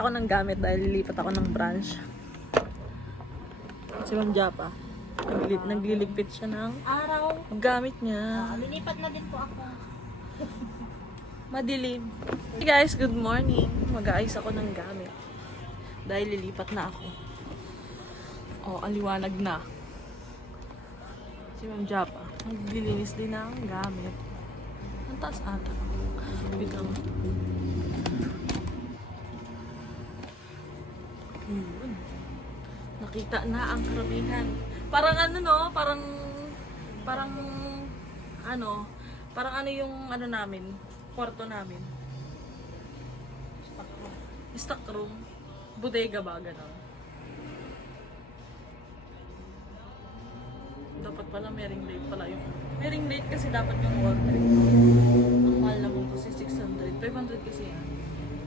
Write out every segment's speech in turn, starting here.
ako ng gamit dahil lilipat ako ng branch. Si Ma'am Japa. Nagli- nagliligpit siya ng Araw. gamit Ah, niya. linipat na din po ako. Madilim. Hey guys, good morning. Mag-aayos ako ng gamit. Dahil lilipat na ako. Oh, aliwanag na. Si Ma'am Japa. Naglilinis din ng gamit. Ang taas ata. Wait lang. Yun. Nakita na ang karamihan. Parang ano no, parang parang ano, parang ano yung ano namin, kwarto namin. Stock room. Bodega ba, gano'n? Dapat pala may ring light pala yung... May ring light kasi dapat yung order. Ang mahal na mo kasi 600. 500 kasi yan.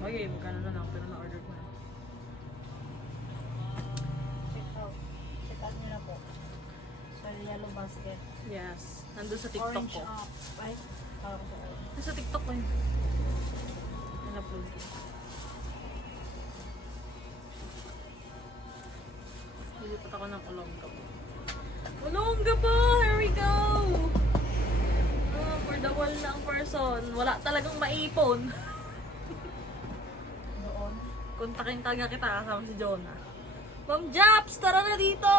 Okay, magkano na lang pero na-order ko na. Check out. Check out nyo na po. Sa yellow basket. Yes. Nandun sa TikTok Orange ko. up. Ay, parang sa orange. Nasa TikTok ko yun. In-upload ko. Lilipat ako ng Olongga po. Olongga po! Here we go! Ah, for the wall ng person. Wala talagang maipon. Doon. Kontakin talaga kita kasama si Jonah. Ma'am Japs, tara na dito!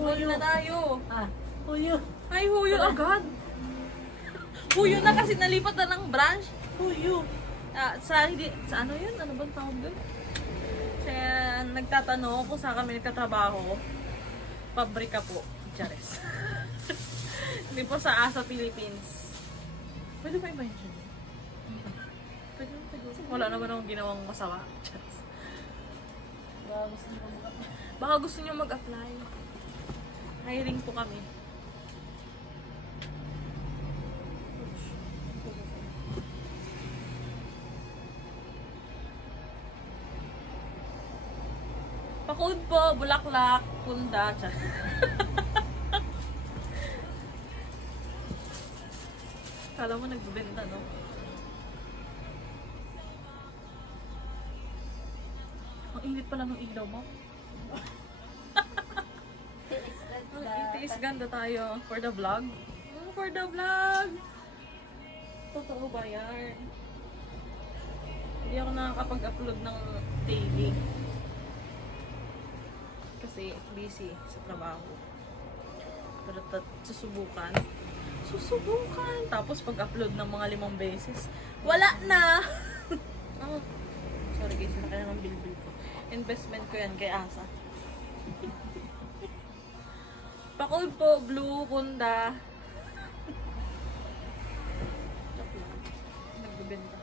Mag-wall na tayo. Ah, huyo. Ay, huyo agad. Huyo na kasi nalipat na ng branch. Huyo. Ah, sa hindi sa ano 'yun? Ano bang tawag doon? Sa nagtatanong kung saan kami nagtatrabaho. Pabrika po. Chares. hindi po sa ASA Philippines. Pwede ba i-mention? Pwede ba siguro? Wala naman akong ginawang masama. Chares. Baka gusto nyo mag Baka gusto niyo mag-apply. Hiring po kami. Pakod po, bulaklak, punda, chat. Kala mo nagbebenta, no? Ang init pala ng ilaw mo. Itiis ganda tayo for the vlog. Mm, for the vlog! Totoo ba yan? Hindi ako nakakapag-upload ng daily. Kasi busy sa trabaho. Pero susubukan. Susubukan! Tapos pag-upload ng mga limang beses, wala na! oh, sorry guys, laki na ng bilbil ko. Investment ko yan kay Asa. Pakul po, blue, kunda. Nagbibenta.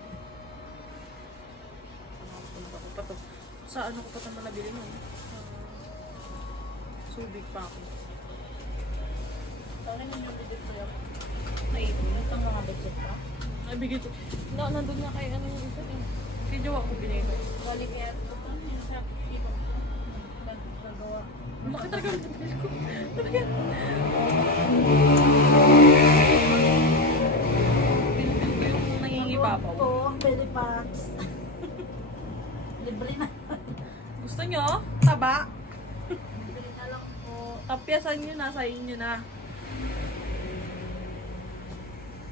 Punta ko pa to. Sa ano ko pa naman nabili nun? Sa Subic pa ako. Sorry, nandun ko yung Naipon. ito mga budget pa. Nabigay ko. Na, nandun na kay ano yung isa eh. Kay Jowa ko binigay. Balik yan. Dito. Gagawa. Bakit talaga ang binigay ko? Ano yan? Ito, ang belly pants. Libre na. Gusto nyo? Taba? Libre na lang po. Tapyasan nyo na, sa inyo na.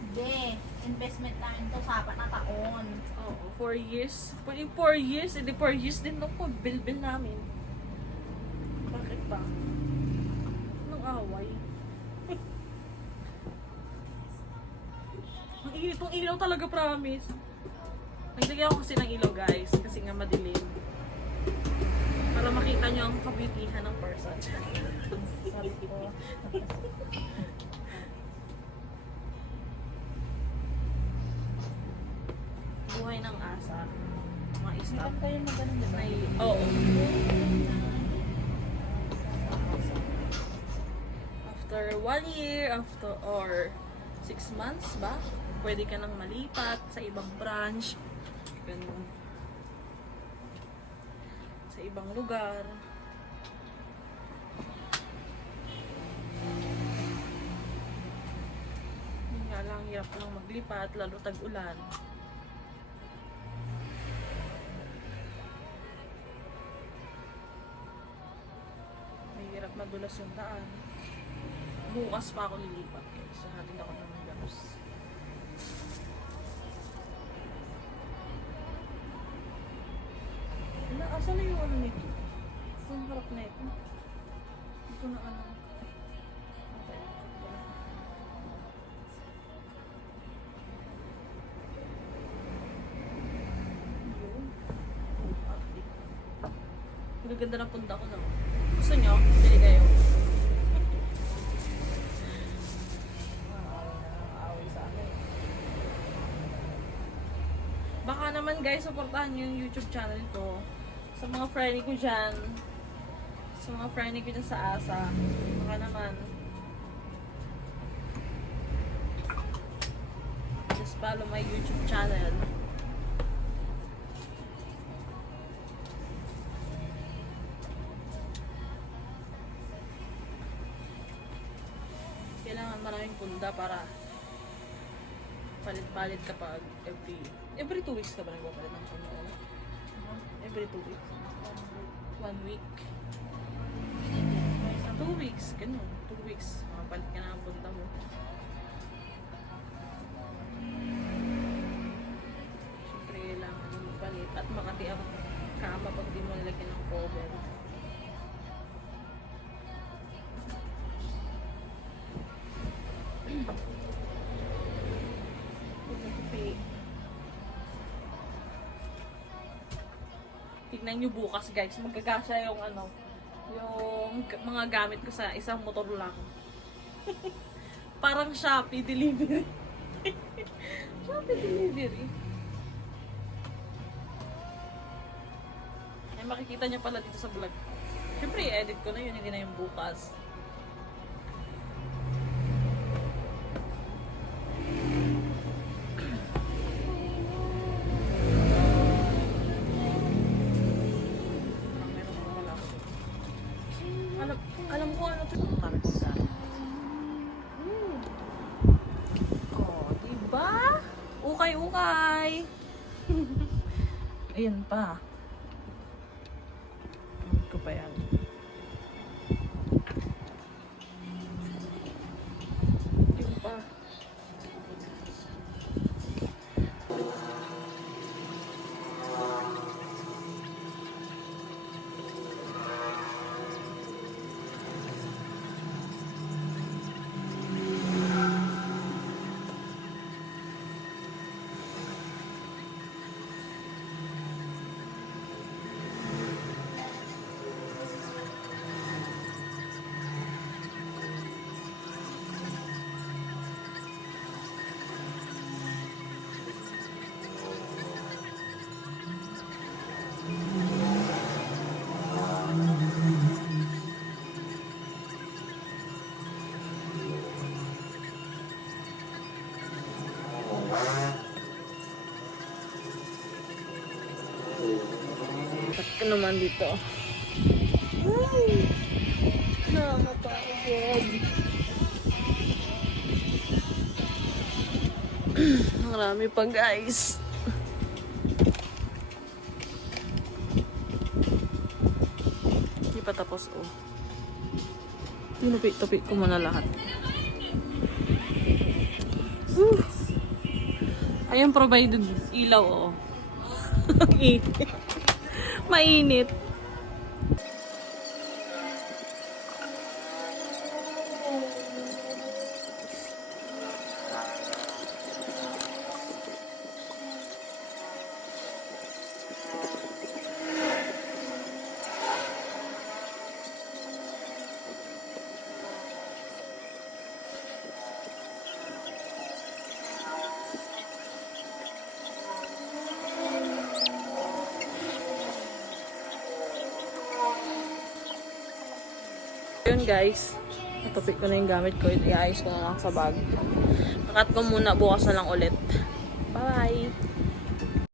Hindi. Investment namin to sa apat na taon. Oo, 4 years. For in 4 years, hindi 4 years din ako, bill-bill namin. Ba? Anong away? Ang init tong ilaw talaga, promise. Naglagay ako kasi ng ilaw, guys, kasi nga madilim. Para makita nyo ang kabutihan ng person. Sabi ko. Buhay ng asa. Mga Meron staff. kayo na ganun, di ba? Oo. after one year, after or six months ba, pwede ka nang malipat sa ibang branch. Ganun. Sa ibang lugar. Yun nga lang, hirap lang maglipat, lalo tag-ulan. Mahirap madulas yung daan. Bukas pa ako lilipat guys. So, hatid ako ng gloves. Wala, asan na yung ano nito? Ang harap na ito. Ito na ano. Na. Ang gaganda ng punta ko na. Gusto nyo? Pili kayo. Away sa akin. Baka naman guys, supportahan yung YouTube channel ko. Sa mga friendly ko dyan. Sa mga friendly ko dyan sa ASA. Baka naman. Just follow my YouTube channel. Kailangan maraming punda para palit-palit kapag every every two weeks ka ba nagpapalit ng punda? Every two weeks. One week. Two weeks, ganun. Two weeks. Makapalit ka na ang punta mo. Siyempre, kailangan mo palit. At makati ang kama pag di mo nilagyan ng cover. Tignan nyo bukas guys, magkakasya yung ano, yung mga gamit ko sa isang motor lang. Parang Shopee delivery. Shopee delivery. Ay, makikita nyo pala dito sa vlog. Siyempre, i-edit ko na yun, hindi na yung bukas. Alam, ko ano to. Saan. Hmm. Oh, diba? Ukay-ukay. Ayan pa. Ba't ka naman dito? Ay! Nakakapagod. Marami pa guys. Hindi pa tapos oh. Tinupi-tupi ko muna lahat. Whew. Ayun provided ilaw oh. Mainit. Yun guys, natupik ko na yung gamit ko. Iayos ko na lang sa bag. Nakat ko muna, bukas na lang ulit. Bye!